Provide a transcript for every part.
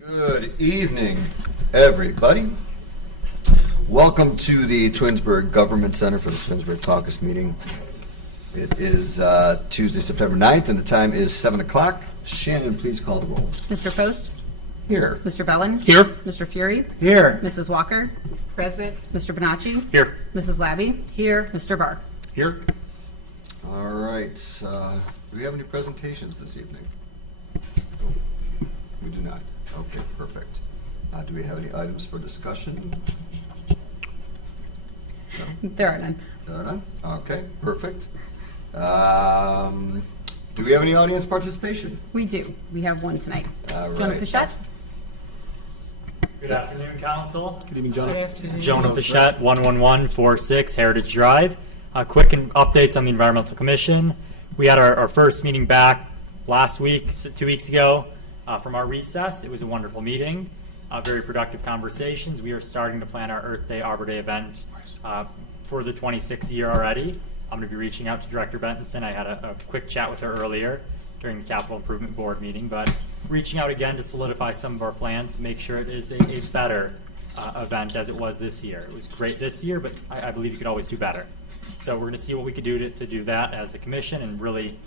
Good evening, everybody. Welcome to the Twinsburg Government Center for the Twinsburg Caucus meeting. It is Tuesday, September 9th, and the time is 7 o'clock. Shannon, please call the roll. Mr. Post? Here. Mr. Bellin? Here. Mr. Fury? Here. Mrs. Walker? Present. Mr. Bonacci? Here. Mrs. Labby? Here. Mr. Barr? Here. All right. Do we have any presentations this evening? We do not. Okay, perfect. Do we have any items for discussion? No? There are none. There are none? Okay, perfect. Do we have any audience participation? We do. We have one tonight. All right. Jonah Pichette? Good afternoon, Council. Good evening, Jonah. Good afternoon. Jonah Pichette, 11146 Heritage Drive. Quick updates on the Environmental Commission. We had our first meeting back last week, 2 weeks ago, from our recess. It was a wonderful meeting, very productive conversations. We are starting to plan our Earth Day, Arbor Day event for the 26th year already. I'm going to be reaching out to Director Bentonson. I had a quick chat with her earlier during the Capital Improvement Board meeting, but reaching out again to solidify some of our plans to make sure it is a better event as it was this year. It was great this year, but I believe you could always do better. So we're going to see what we could do to do that as a commission and really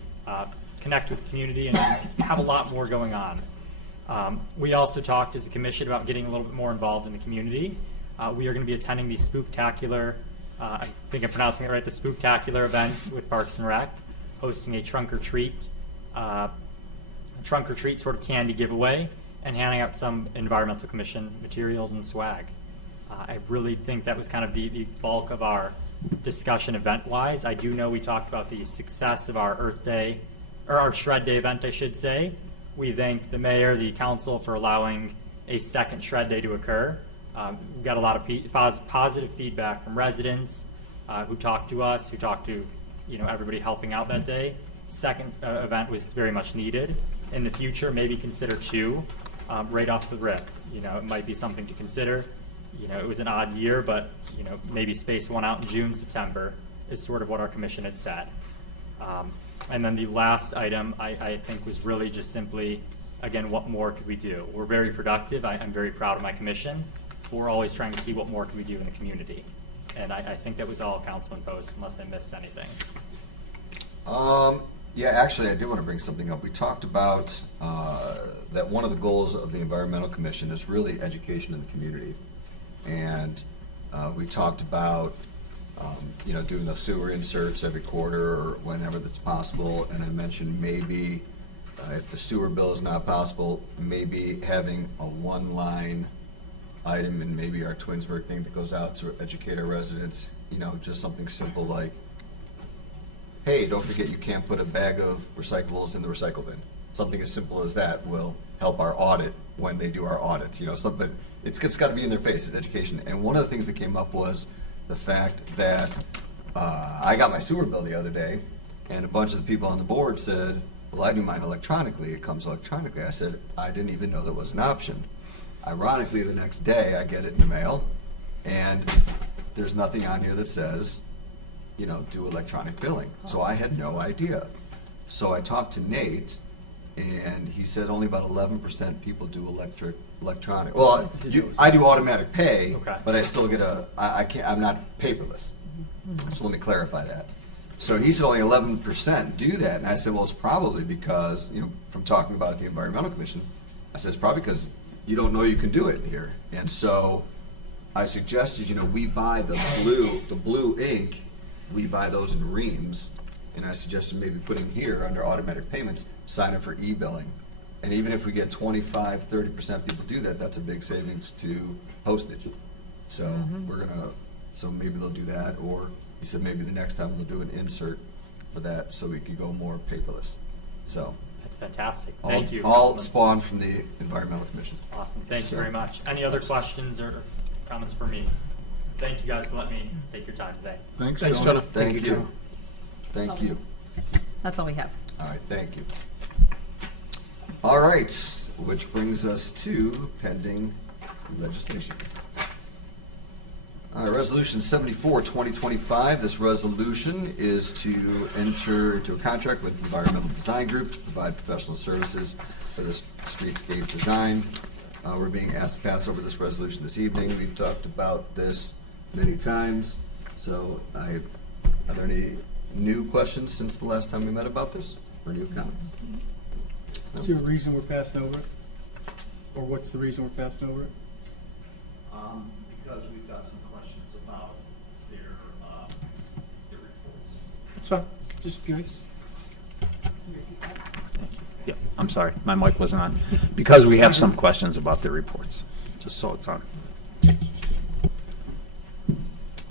connect with the community and have a lot more going on. We also talked as a commission about getting a little bit more involved in the community. We are going to be attending the Spooktacular, I think I'm pronouncing it right, the Spooktacular event with Parks and Rec, hosting a trunk or treat sort of candy giveaway and handing out some Environmental Commission materials and swag. I really think that was kind of the bulk of our discussion event-wise. I do know we talked about the success of our Earth Day, or our Shred Day event, I should say. We thank the mayor, the council for allowing a second Shred Day to occur. We got a lot of positive feedback from residents who talked to us, who talked to everybody helping out that day. Second event was very much needed. In the future, maybe consider two right off the rip. It might be something to consider. It was an odd year, but maybe space one out in June, September is sort of what our commission had said. And then the last item I think was really just simply, again, what more could we do? We're very productive. I'm very proud of my commission. But we're always trying to see what more can we do in the community. And I think that was all Councilman Post, unless I missed anything. Yeah, actually, I do want to bring something up. We talked about that one of the goals of the Environmental Commission is really education in the community. And we talked about, doing those sewer inserts every quarter or whenever that's possible. And I mentioned maybe, if the sewer bill is not possible, maybe having a one-line item in maybe our Twinsburg thing that goes out to educate our residents, just something simple like, hey, don't forget you can't put a bag of recyclables in the recycle bin. Something as simple as that will help our audit when they do our audits. Something, it's got to be in their face, it's education. And one of the things that came up was the fact that I got my sewer bill the other day, and a bunch of the people on the board said, well, I do mine electronically. It comes electronically. I said, I didn't even know there was an option. Ironically, the next day I get it in the mail, and there's nothing on here that says, do electronic billing. So I had no idea. So I talked to Nate, and he said only about 11% people do electronic. Well, I do automatic pay, Okay. but I still get I'm not paperless. So let me clarify that. So he said only 11% do that, and I said, well, it's probably because, from talking about the Environmental Commission, I said it's probably because you don't know you can do it here. And so I suggested, we buy the blue ink, we buy those in reams, and I suggested maybe putting here under automatic payments, sign up for e-billing. And even if we get 25, 30% people do that, that's a big savings to postage. So so maybe they'll do that, or he said maybe the next time they'll do an insert for that so we could go more paperless. So That's fantastic. Thank you. All Councilman. spawned from the Environmental Commission. Awesome. Thank So- you very much. Any other questions or comments for me? Thank you guys for letting me take your time today. Thanks, Thanks, Jonah. Jonah. Thank you. Thank you. That's all we have. All right, thank you. All right, which brings us to pending legislation. Resolution 74, 2025. This resolution is to enter into a contract with Environmental Design Group to provide professional services for the streetscape design. We're being asked to pass over this resolution this evening. We've talked about this many times. So are there any new questions since the last time we met about this, or new comments? No? Is there a reason we're passing over it? Or what's the reason we're passing over it? Because we've got some questions about their reports. It's fine, just curious. Yeah, I'm sorry, my mic wasn't on. Because we have some questions about their reports, just so it's on.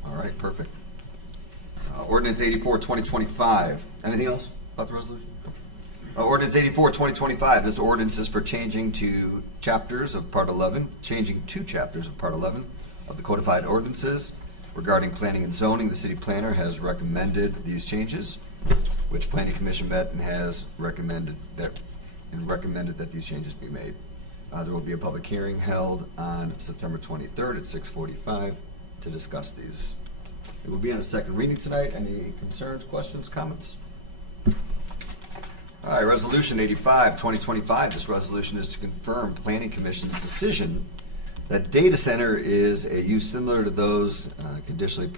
All right, perfect. Ordinance 84, 2025. Anything else about the resolution? Ordinance 84, 2025. This ordinance is for changing two chapters of Part 11 of the codified ordinances regarding planning and zoning. The city planner has recommended these changes, which Planning Commission met and has recommended that these changes be made. There will be a public hearing held on September 23rd at 6:45 to discuss these. It will be on a second reading tonight. Any concerns, questions, comments? All right, Resolution 85, 2025. This resolution is to confirm Planning Commission's decision that data center is a use similar to those conditionally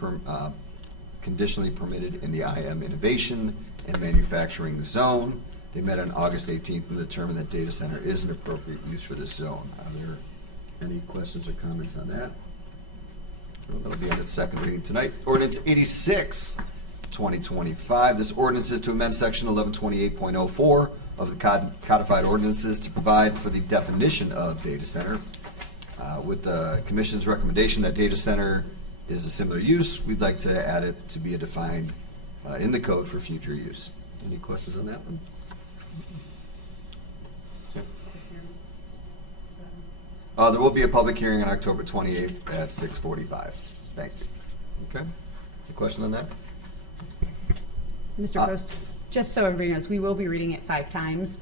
permitted in the IM Innovation and Manufacturing Zone. They met on August 18th and determined that data center is an appropriate use for this zone. Are there any questions or comments on that? That'll be on its second reading tonight. Ordinance 86, 2025. This ordinance is to amend section 1128.04 of the codified ordinances to provide for the definition of data center. With the commission's recommendation that data center is a similar use, we'd like to add it to be defined in the code for future use. Any questions on that one? There will be a public hearing on October 28th at 6:45. Thank you. Okay. Any question on that? Mr. Post, just so everybody knows, we will be reading it 5 times.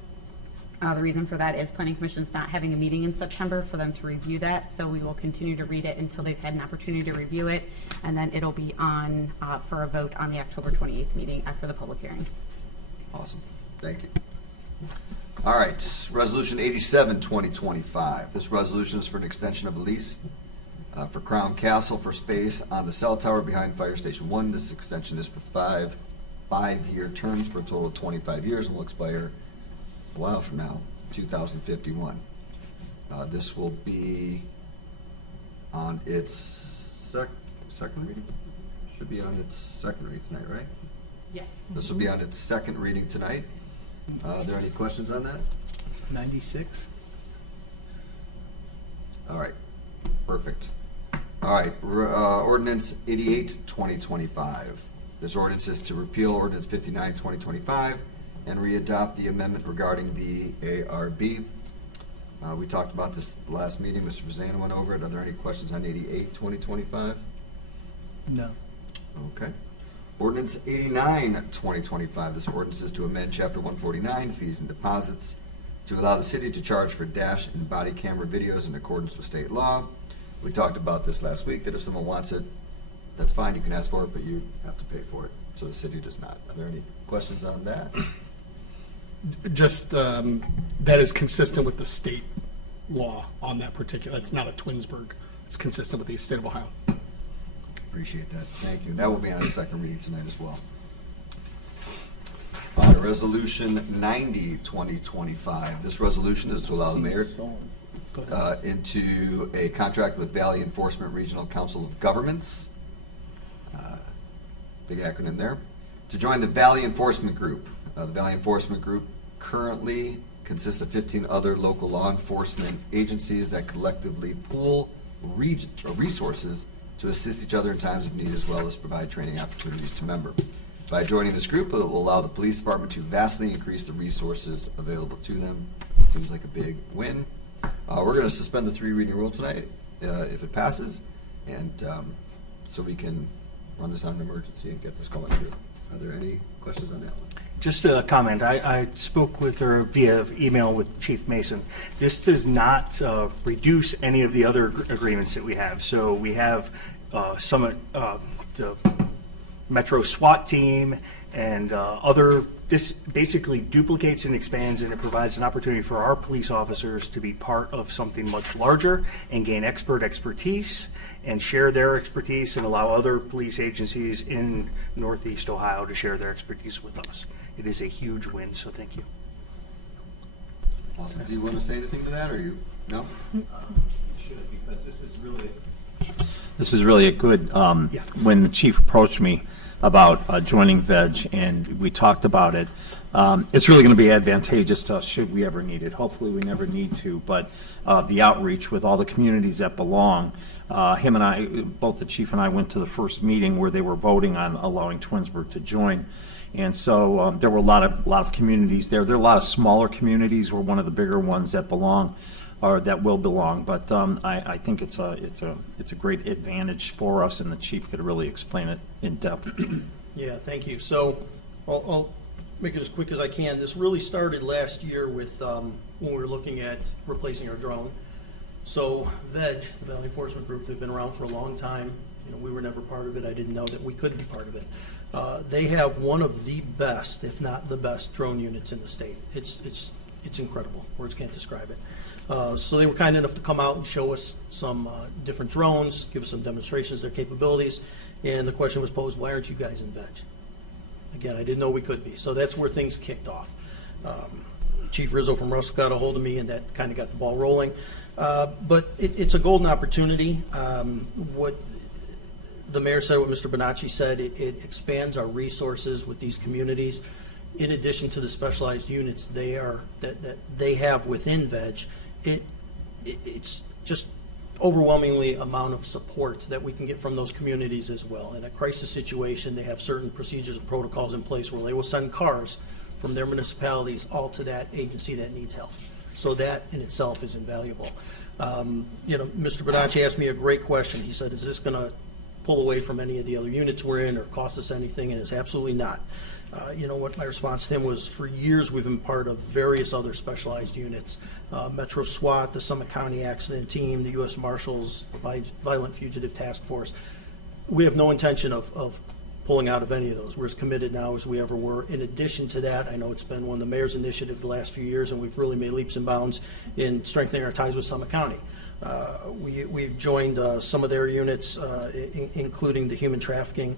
The reason for that is Planning Commission's not having a meeting in September for them to review that, so we will continue to read it until they've had an opportunity to review it, and then it'll be on for a vote on the October 28th meeting after the public hearing. Awesome. Thank you. All right, Resolution 87, 2025. This resolution is for an extension of a lease for Crown Castle for space on the cell tower behind Fire Station 1. This extension is for five-year terms for a total of 25 years and will expire a while from now, 2051. This will be on its second reading? Should be on its second reading tonight, right? Yes. This will be on its second reading tonight. Are there any questions on that? 96? All right, perfect. All right, ordinance 88, 2025. This ordinance is to repeal ordinance 59, 2025 and readopt the amendment regarding the ARB. We talked about this last meeting. Mr. Fazana went over it. Are there any questions on 88, 2025? No. Okay. Ordinance 89, 2025. This ordinance is to amend Chapter 149, fees and deposits, to allow the city to charge for dash and body camera videos in accordance with state law. We talked about this last week, that if someone wants it, that's fine, you can ask for it, but you have to pay for it. So the city does not. Are there any questions on that? Just that is consistent with the state law on that particular, it's not a Twinsburg. It's consistent with the state of Ohio. Appreciate that. Thank you. That will be on a second reading tonight as well. Resolution 90, 2025. This resolution is to allow the mayor Go ahead. into a contract with Valley Enforcement Regional Council of Governments, big acronym there, to join the Valley Enforcement Group. The Valley Enforcement Group currently consists of 15 other local law enforcement agencies that collectively pool resources to assist each other in times of need, as well as provide training opportunities to members. By joining this group, it will allow the police department to vastly increase the resources available to them. It seems like a big win. We're going to suspend the 3 reading rule tonight if it passes, and so we can run this on an emergency and get this going through. Are there any questions on that one? Just a comment. I spoke with her via email with Chief Mason. This does not reduce any of the other agreements that we have. So we have some Metro SWAT team and other, this basically duplicates and expands, and it provides an opportunity for our police officers to be part of something much larger and gain expertise and share their expertise and allow other police agencies in Northeast Ohio to share their expertise with us. It is a huge win, so thank you. Awesome. Do you want to say anything to that, or you, no? Because this is really a good, when the chief approached me about joining VEG, and we talked about it, it's really going to be advantageous to us should we ever need it. Hopefully, we never need to, but the outreach with all the communities that belong, him and I, both the chief and I went to the first meeting where they were voting on allowing Twinsburg to join. And so there were a lot of communities there. There are a lot of smaller communities. We're one of the bigger ones that belong, or that will belong. But I think it's a great advantage for us, and the chief could really explain it in depth. Yeah, thank you. So I'll make it as quick as I can. This really started last year with when we were looking at replacing our drone. So VEG, the Valley Enforcement Group, they've been around for a long time. You know, we were never part of it. I didn't know that we could be part of it. They have one of the best, if not the best, drone units in the state. It's incredible. Words can't describe it. So they were kind enough to come out and show us some different drones, give us some demonstrations of their capabilities, and the question was posed, why aren't you guys in VEG? Again, I didn't know we could be. So that's where things kicked off. Chief Rizzo from Russell got a hold of me, and that kind of got the ball rolling. But it's a golden opportunity. What the mayor said, what Mr. Bonacci said, it expands our resources with these communities. In addition to the specialized units that they have within VEG, it's just overwhelmingly amount of support that we can get from those communities as well. In a crisis situation, they have certain procedures and protocols in place where they will send cars from their municipalities all to that agency that needs help. So that in itself is invaluable. You know, Mr. Bonacci asked me a great question. He said, is this going to pull away from any of the other units we're in or cost us anything? And it's absolutely not. You know what my response to him was, for years we've been part of various other specialized units. Metro SWAT, the Summit County Accident Team, the U.S. Marshals, Violent Fugitive Task Force. We have no intention of pulling out of any of those. We're as committed now as we ever were. In addition to that, I know it's been one of the mayor's initiatives the last few years, and we've really made leaps and bounds in strengthening our ties with Summit County. We've joined some of their units, including the Human Trafficking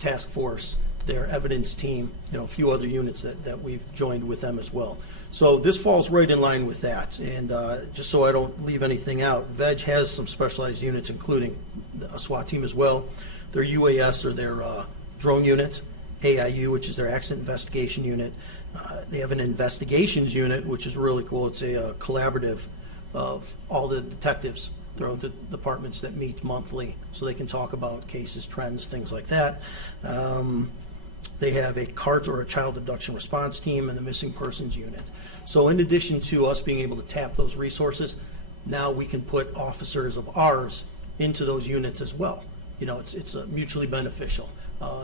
Task Force, their evidence team, you know, a few other units that we've joined with them as well. So this falls right in line with that. And just so I don't leave anything out, VEG has some specialized units, including a SWAT team as well. Their UAS, or their drone unit, AIU, which is their accident investigation unit. They have an investigations unit, which is really cool. It's a collaborative of all the detectives throughout the departments that meet monthly, so they can talk about cases, trends, things like that. They have a CART, or a child abduction response team, and the missing persons unit. So in addition to us being able to tap those resources, now we can put officers of ours into those units as well. You know, it's mutually beneficial.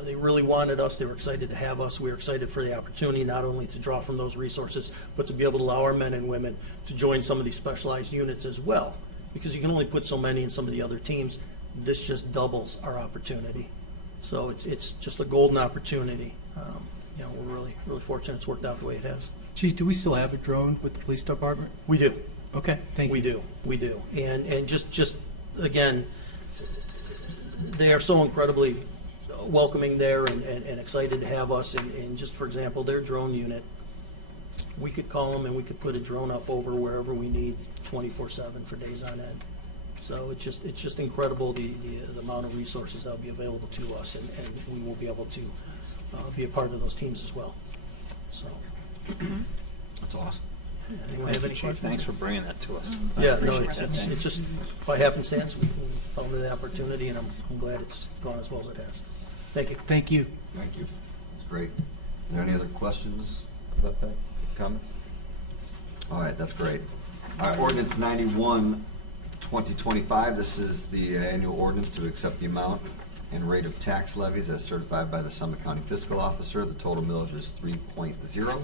They really wanted us. They were excited to have us. We were excited for the opportunity not only to draw from those resources, but to be able to allow our men and women to join some of these specialized units as well. Because you can only put so many in some of the other teams. This just doubles our opportunity. So it's just a golden opportunity. You know, we're really fortunate it's worked out the way it has. Chief, do we still have a drone with the police department? We do. Okay, thank you. We do. And just again, they are so incredibly welcoming there and excited to have us. And just for example, their drone unit, we could call them and we could put a drone up over wherever we need 24/7 for days on end. So it's just incredible the amount of resources that will be available to us, and we will be able to be a part of those teams as well. So That's awesome. anyone have any Chief, questions? thanks for bringing that to us. I Yeah, no, appreciate that. it's Thanks. just by happenstance we found the opportunity, and I'm glad it's gone as well as it has. Thank you. Thank you. Thank you. That's great. Are there any other questions about that, comments? All right, that's great. All right, ordinance 91, 2025. This is the annual ordinance to accept the amount and rate of tax levies as certified by the Summit County Fiscal Officer. The total millage is 3.0,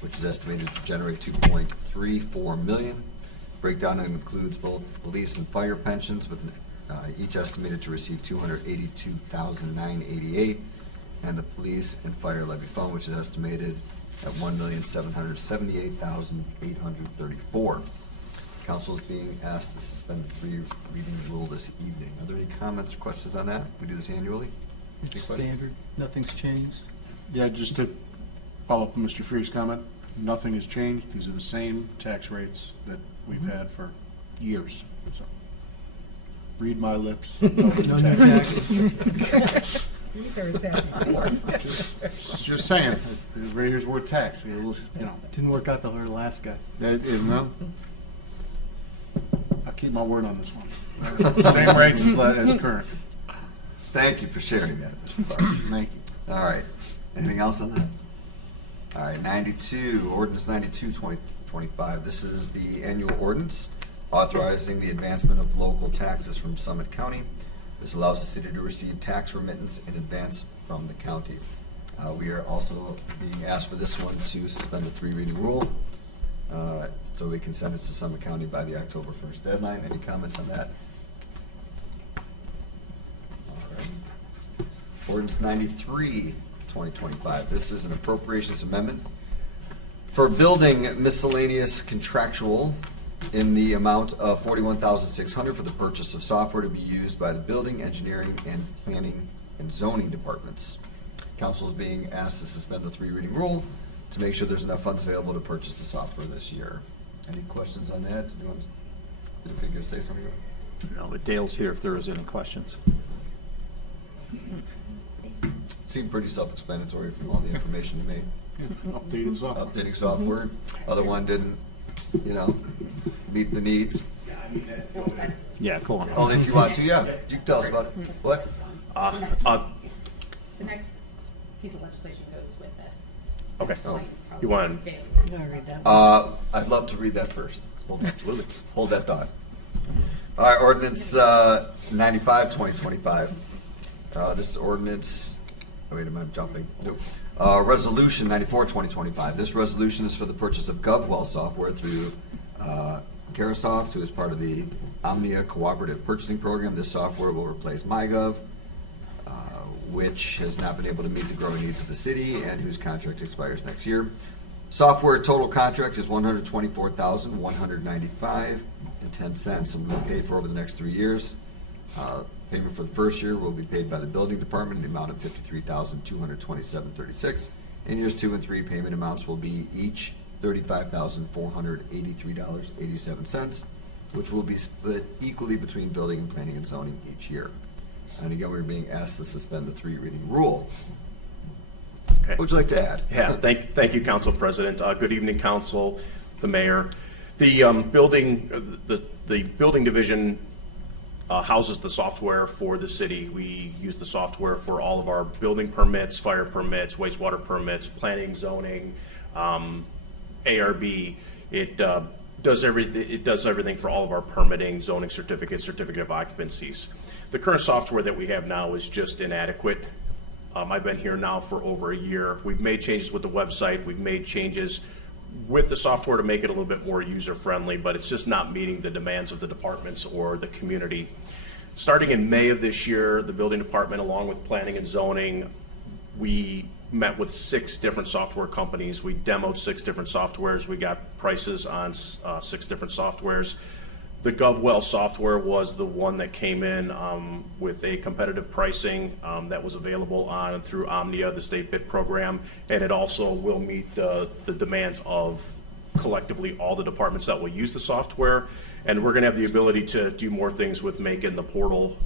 which is estimated to generate 2.34 million. Breakdown includes both police and fire pensions with an each estimated to receive $282,988, and the police and fire levy fund, which is estimated at $1,778,834. Council is being asked to suspend the three reading rule this evening. Are there any comments or questions on that? We do this annually. Any It's questions? standard, nothing's changed. Yeah, just to follow up on Mr. Freeh's comment, nothing has changed. These are the same tax rates that we've had for years. So, read my lips. No No new taxes. taxes. Just saying, right here's word tax. You know, Didn't work out the last guy. well, I'll keep my word on this one. Same rates as current. Thank you for sharing that, Mr. Clark. Thank you. All right. Anything else on that? All right, 92, ordinance 92, 2025. This is the annual ordinance authorizing the advancement of local taxes from Summit County. This allows the city to receive tax remittance in advance from the county. We are also being asked for this one to suspend the three reading rule, so we can send it to Summit County by the October 1st deadline. Any comments on that? All right. Ordinance 93, 2025. This is an appropriations amendment for building miscellaneous contractual in the amount of $41,600 for the purchase of software to be used by the building, engineering, and planning and zoning departments. Council is being asked to suspend the three reading rule to make sure there's enough funds available to purchase the software this year. Any questions on that? Did you think you'd say something? No, but Dale's here if there is any questions. Seemed pretty self-explanatory from all the information you made. Updated software. Updating software. Other one didn't, meet the needs. Yeah, go on. Only if you want to, yeah. You can tell us about it. What? The next piece of legislation goes with this. Okay. Oh. You want- I'd love to read that first. Absolutely. Hold that thought. All right, ordinance 95, 2025. This ordinance, wait a minute, jumping. Nope. Resolution 94, 2025. This resolution is for the purchase of GovWell software through Carasoft, who is part of the Omnia Cooperative Purchasing Program. This software will replace MyGov, which has not been able to meet the growing needs of the city and whose contract expires next year. Software total contract is $124,195.10 and will be paid for over the next 3 years. Payment for the first year will be paid by the building department in the amount of $53,227.36. In years 2 and 3, payment amounts will be each $35,483.87, which will be split equally between building and planning and zoning each year. And again, we're being asked to suspend the three reading rule. Okay. What would you like to add? Yeah, thank you, Council President. Good evening, Council, the Mayor. The building division houses the software for the city. We use the software for all of our building permits, fire permits, wastewater permits, planning, zoning, ARB. It does everything for all of our permitting, zoning certificates, certificate of occupancies. The current software that we have now is just inadequate. I've been here now for over a year. We've made changes with the website. We've made changes with the software to make it a little bit more user-friendly, but it's just not meeting the demands of the departments or the community. Starting in May of this year, the building department, along with planning and zoning, we met with 6 different software companies. We demoed 6 different softwares. We got prices on 6 different softwares. The GovWell software was the one that came in with a competitive pricing that was available on through Omnia, the state bid program, and it also will meet the demands of collectively all the departments that will use the software. And we're going to have the ability to do more things with making the portal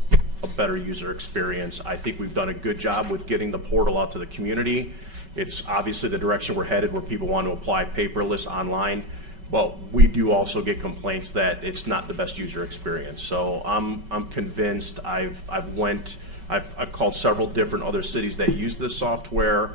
a better user experience. I think we've done a good job with getting the portal out to the community. It's obviously the direction we're headed, where people want to apply paperless online. But we do also get complaints that it's not the best user experience. So I'm convinced. I've called several different other cities that use this software.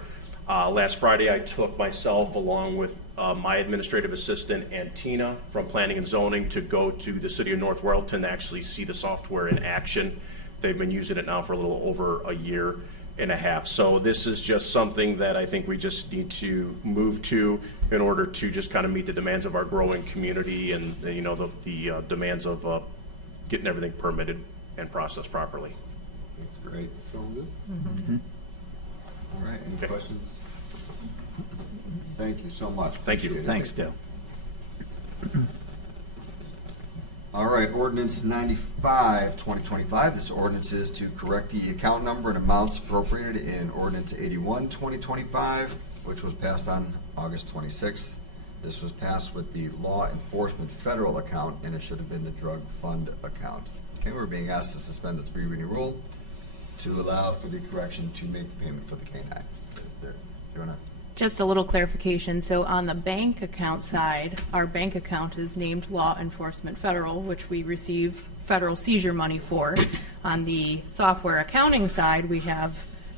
Last Friday, I took myself along with my administrative assistant and Tina from Planning and Zoning to go to the city of North Royalton to actually see the software in action. They've been using it now for a little over a year and a half. So this is just something that I think we just need to move to in order to just kind of meet the demands of our growing community and the demands of getting everything permitted and processed properly. That's great. Sound good? All right, any Okay. questions? Thank you so much. Thank you. Appreciate it. Thanks, Dale. All right, ordinance 95, 2025. This ordinance is to correct the account number and amounts appropriated in ordinance 81, 2025, which was passed on August 26th. This was passed with the law enforcement federal account, and it should have been the drug fund account. Okay, we're being asked to suspend the three reading rule to allow for the correction to make the payment for the K-9. Is there, do you wanna? Just a little clarification. So on the bank account side, our bank account is named Law Enforcement Federal, which we receive federal seizure money for. On the software accounting side, we have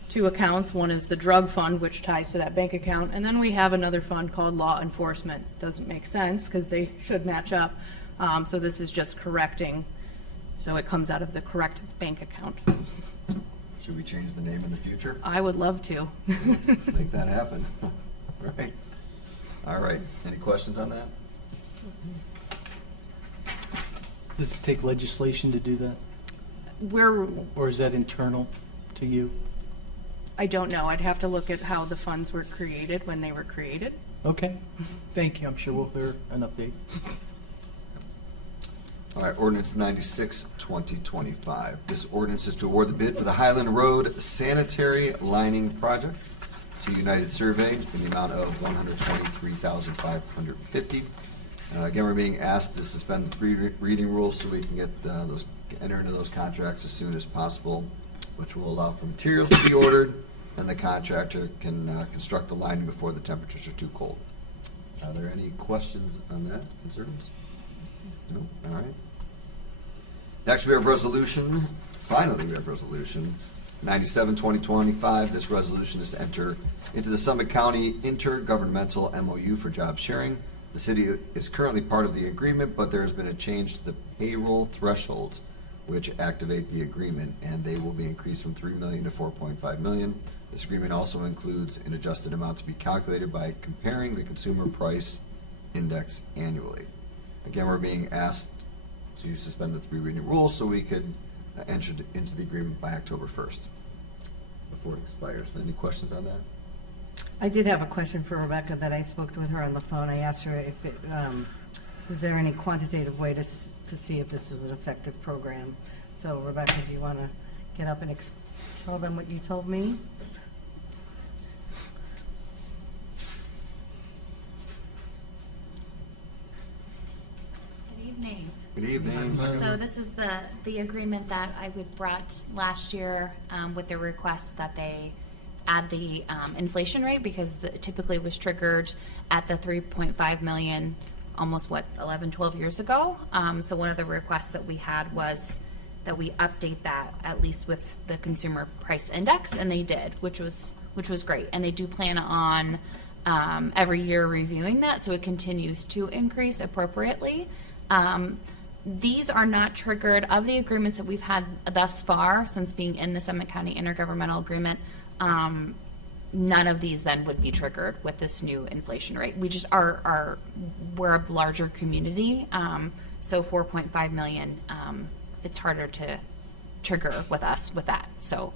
two accounts. One is the drug fund, which ties to that bank account, and then we have another fund called Law Enforcement. Doesn't make sense because they should match up. So this is just correcting, so it comes out of the correct bank account. Should we change the name in the future? I would love to. Make that happen. Right. All right. Any questions on that? Does it take legislation to do that? We're, Or is that internal to you? I don't know. I'd have to look at how the funds were created when they were created. Okay, thank you. I'm sure we'll hear an update. All right, ordinance 96, 2025. This ordinance is to award the bid for the Highland Road sanitary lining project to United Survey in the amount of $123,550. Again, we're being asked to suspend the three reading rules so we can get enter into those contracts as soon as possible, which will allow for materials to be ordered and the contractor can construct the lining before the temperatures are too cold. Are there any questions on that, concerns? No? All right. Next, we have resolution, finally, we have resolution 97, 2025. This resolution is to enter into the Summit County Intergovernmental MOU for job sharing. The city is currently part of the agreement, but there has been a change to the payroll thresholds which activate the agreement, and they will be increased from 3 million to 4.5 million. This agreement also includes an adjusted amount to be calculated by comparing the consumer price index annually. Again, we're being asked to suspend the three reading rules so we could enter into the agreement by October 1st, before it expires. Any questions on that? I did have a question for Rebecca that I spoke with her on the phone. I asked her if it, was there any quantitative way to see if this is an effective program? So Rebecca, do you want to get up and tell them what you told me? Good evening. Good evening. So this is the agreement that I would brought last year with the request that they add the inflation rate because typically it was triggered at the 3.5 million almost 12 years ago. So one of the requests that we had was that we update that at least with the consumer price index, and they did, which was great. And they do plan on every year reviewing that, so it continues to increase appropriately. These are not triggered of the agreements that we've had thus far since being in the Summit County Intergovernmental Agreement. None of these then would be triggered with this new inflation rate. We just we're a larger community, so 4.5 million. It's harder to trigger with us with that. So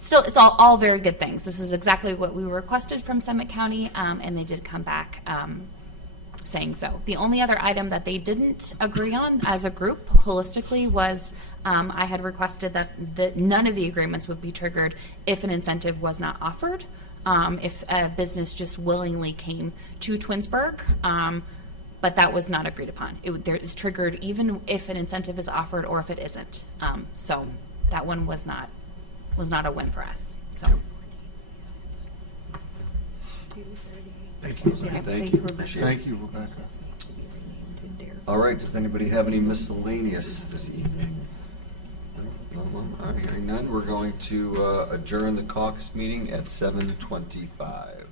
still, it's all very good things. This is exactly what we requested from Summit County, and they did come back saying so. The only other item that they didn't agree on as a group holistically was I had requested that none of the agreements would be triggered if an incentive was not offered, if a business just willingly came to Twinsburg, but that was not agreed upon. There is triggered even if an incentive is offered or if it isn't. So that one was not a win for us. So. Thank you. Yeah, Thank you. Rebecca. Appreciate it. Thank you, Rebecca. All right, does anybody have any miscellaneous this evening? No? All right, hearing none, we're going to adjourn the caucus meeting at 7:25.